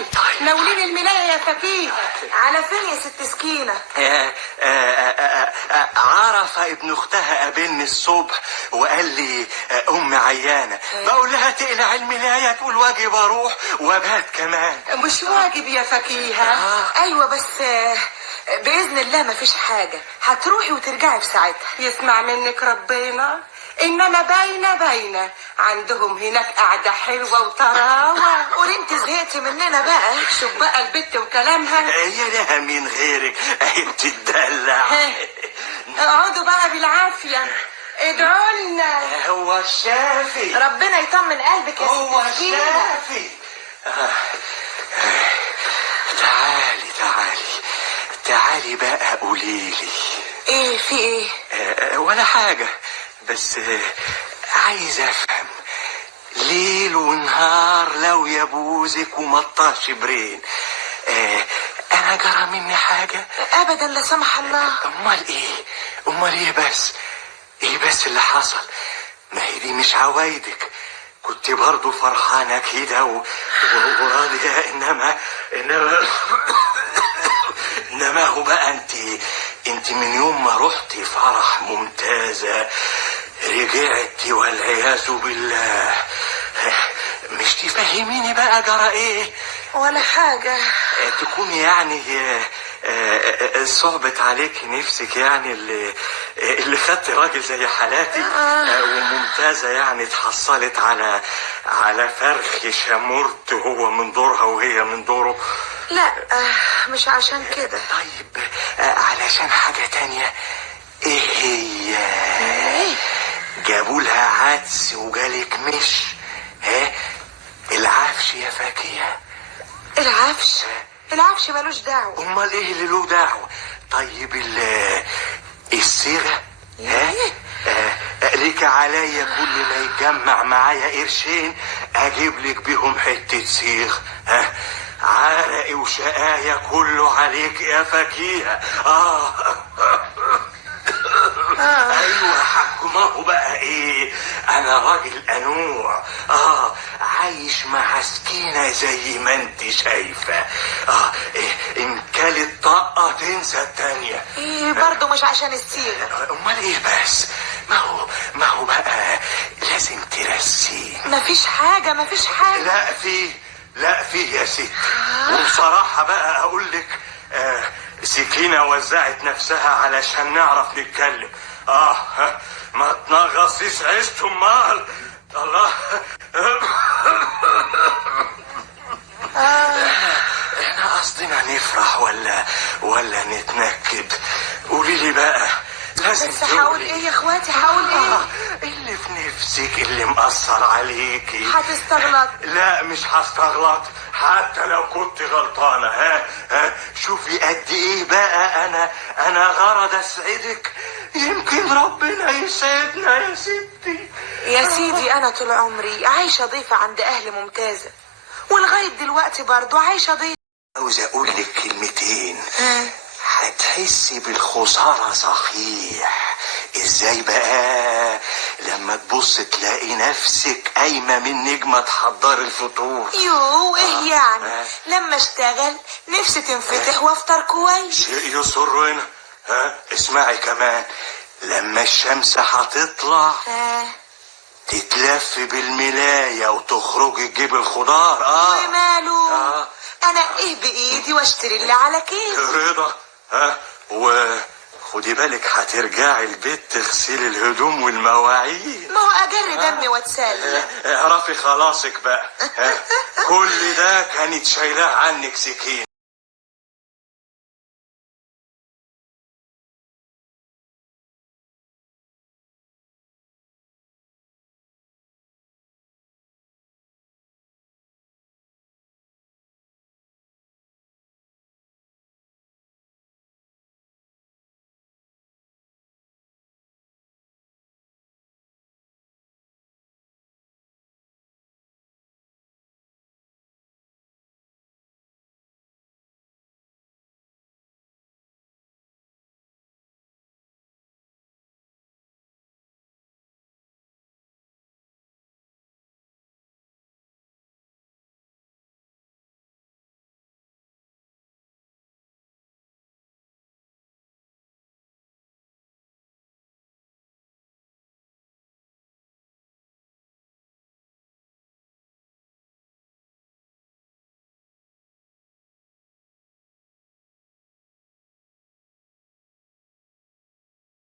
الملاية. ناولين الملاية يا فكيه. على فين يا ست سكينة؟ عرفة ابن اختها قابلني الصبح وقال لي امي عيانة. بقول لها تقلع الملاية تقول واجب اروح وابات كمان. مش واجب يا فكيهة. ايوه بس باذن الله مفيش حاجة، هتروحي وترجعي في ساعتها. يسمع منك ربنا. انما باينة عندهم هناك قعدة حلوة وطراوة. قولي انت زهقتي مننا بقى. شوف بقى البت وكلامها. هي لها مين غيرك اهي بتدلع. اقعدوا بقى بالعافية. ادعوا لنا. هو الشافي. ربنا يطمن قلبك يا ست هو سكينة. الشافي. تعالي بقى قوليلي. ايه في ايه؟ ولا حاجة، بس عايز افهم ليل ونهار لو يبوزك ومطاش برين. انا جرى مني حاجة؟ ابدا لا سمح الله. امال ايه بس؟ ايه بس اللي حصل؟ ما هي دي مش عوايدك. كنت برضو فرحانة كده وراضية. انما هو بقى انت من يوم ما رحتي فرح ممتازة رجعتي والعياذ بالله. مش تفهميني بقى جرى ايه؟ ولا حاجة. تكون يعني صعبت عليك نفسك يعني اللي خدت راجل زي حالاتي وممتازة يعني اتحصلت على فرخ شمرت هو من دورها وهي من دوره. لا مش عشان كده. طيب علشان حاجة تانية. ايه هي؟ جابوا لها عدس وجالك مش العفش يا فاكهة. العفش ملوش دعوة. امال ايه اللي له دعوة؟ طيب الصيغة ليك عليا كل ما يتجمع معايا قرشين اجيب لك بيهم حتة صيغ. عرقي وشقايا كله عليك يا فكيهة. ايوه حكمه بقى ايه. انا راجل قنوع عايش مع سكينة زي ما انت شايفة. ان كانت طاقة تنسى التانية. ايه برضو مش عشان الصيغة. امال ايه بس؟ ما هو بقى لازم ترسيه. مفيش حاجة. لا فيه يا ستي. وبصراحة بقى اقول لك سكينة وزعت نفسها علشان نعرف نتكلم. ما تنغصيش عيشت امال. الله. احنا قصدنا نفرح ولا نتنكد؟ قولي لي بقى. لازم بس هقول ايه يا اخواتي؟ هقول ايه؟ اللي في نفسك اللي مأثر عليكي. هتستغلط. لا مش هستغلط حتى لو كنت غلطانة. شوفي قد ايه بقى انا غرض اسعدك. يمكن ربنا يسعدنا يا ستي. يا سيدي انا طول عمري عايشة ضيفة عند اهل ممتازة ولغاية دلوقتي برضو عايشة ضيفة. عاوز اقول لك كلمتين هتحسي بالخسارة صحيح. ازاي بقى؟ لما تبص تلاقي نفسك قايمة من نجمة تحضر الفطور. ايه يعني؟ لما اشتغل نفسي تنفتح وافطر كويس. شيء يسرنا. اسمعي كمان. لما الشمس هتطلع تتلف بالملاية وتخرجي تجيب الخضار. وماله؟ انا ايه بايدي واشتري اللي على كيف. رضا. وخدي بالك هترجعي البيت تغسلي الهدوم والمواعين. ما هو اجر دمي واتسلى. اعرفي خلاصك بقى. كل ده كانت شايلاه عنك سكين.